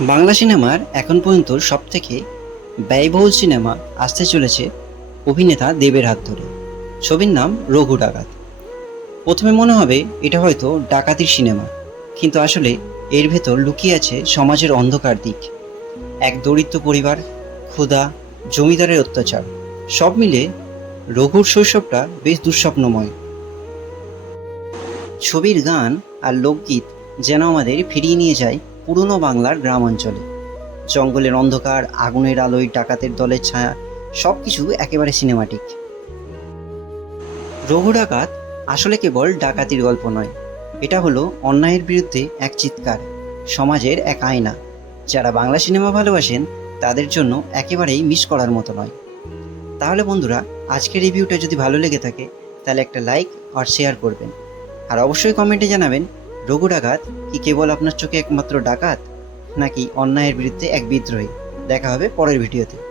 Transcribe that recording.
বাংলা সিনেমার এখন পর্যন্ত সবথেকে ব্যয়বহুল সিনেমা আসতে চলেছে অভিনেতা দেবের হাত ধরে। ছবির নাম রঘু ডাকাত। প্রথমে মনে হবে এটা হয়তো ডাকাতির সিনেমা, কিন্তু আসলে এর ভেতর লুকিয়ে আছে সমাজের অন্ধকার দিক। এক দরিদ্র পরিবার, ক্ষুধা, জমিদারের অত্যাচার, সব মিলে রঘুর শৈশবটা বেশ দুঃস্বপ্নময়। ছবির গান আর লোকগীত যেন আমাদের ফিরিয়ে নিয়ে যায় পুরনো বাংলার গ্রাম অঞ্চলে। জঙ্গলের অন্ধকার, আগুনের আলোয় ডাকাতের দলের ছায়া সব কিছু একেবারে সিনেমাটিক রঘু ডাকাত আসলে কেবল ডাকাতির গল্প নয়, এটা হলো অন্যায়ের বিরুদ্ধে এক চিৎকার, সমাজের এক আয়না। যারা বাংলা সিনেমা ভালোবাসেন, তাদের জন্য একেবারেই মিস করার মতো নয়। তাহলে বন্ধুরা, আজকের রিভিউটা যদি ভালো লেগে থাকে, তাহলে একটা লাইক আর শেয়ার করবেন। আর অবশ্যই কমেন্টে জানাবেন রঘু ডাকাত কি কেবল আপনার চোখে একমাত্র ডাকাত, নাকি অন্যায়ের বিরুদ্ধে এক বিদ্রোহী? দেখা হবে পরের ভিডিওতে।